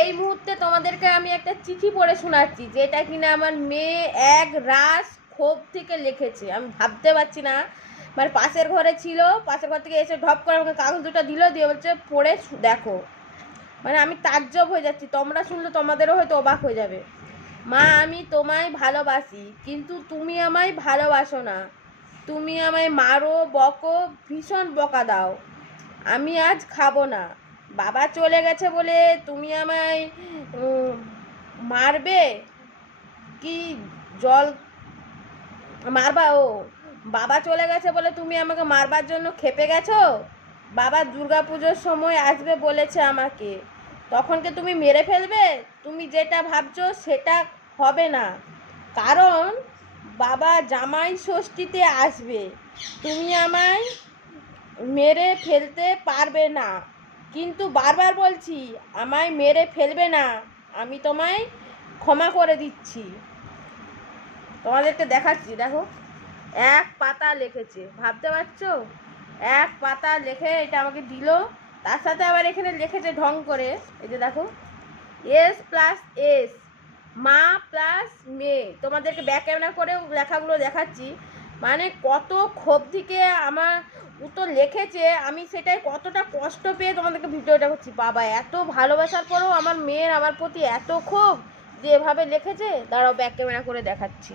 এই মুহূর্তে তোমাদেরকে আমি একটা চিঠি পড়ে শোনাচ্ছি, যেটা কিনা আমার মেয়ে এক রাস ক্ষোভ থেকে লিখেছে। আমি ভাবতে পারছি না, মানে পাশের ঘরে ছিল, পাশের ঘর থেকে এসে ঢপ করে আমাকে কাগজ দুটো দিল, দিয়ে বলছে পড়ে দেখো। মানে আমি তাজ্জব হয়ে যাচ্ছি, তোমরা শুনলে তোমাদেরও হয়তো অবাক হয়ে যাবে। মা, আমি তোমায় ভালোবাসি, কিন্তু তুমি আমায় ভালোবাসো না। তুমি আমায় মারো, বকো, ভীষণ বকা দাও। আমি আজ খাবো না। বাবা চলে গেছে বলে তুমি আমায় মারবে কি? জল মারবা? ও বাবা চলে গেছে বলে তুমি আমাকে মারবার জন্য খেপে গেছো? বাবা দুর্গাপুজোর সময় আসবে বলেছে আমাকে, তখনকে তুমি মেরে ফেলবে? তুমি যেটা ভাবছো সেটা হবে না, কারণ বাবা জামাই ষষ্ঠীতে আসবে। তুমি আমায় মেরে ফেলতে পারবে না, কিন্তু বারবার বলছি আমায় মেরে ফেলবে না। আমি তোমায় ক্ষমা করে দিচ্ছি। তোমাদেরকে দেখাচ্ছি, দেখো এক পাতা লিখেছে, ভাবতে পারছো? এক পাতা লিখে এটা আমাকে দিল। তার সাথে আবার এখানে লিখেছে ঢং করে, এই যে দেখো, এস প্লাস এস, মা প্লাস মেয়ে। তোমাদেরকে ব্যাক ক্যামেরা করেও লেখাগুলো দেখাচ্ছি। মানে কত ক্ষোভ থেকে আমার উত্তর লিখেছে, আমি সেটাই কতটা কষ্ট পেয়ে তোমাদেরকে ভিডিওটা করছি। বাবা, এত ভালোবাসার পরেও আমার মেয়ের আমার প্রতি এত ক্ষোভ যে এভাবে লিখেছে। দাঁড়াও ব্যাক ক্যামেরা করে দেখাচ্ছি।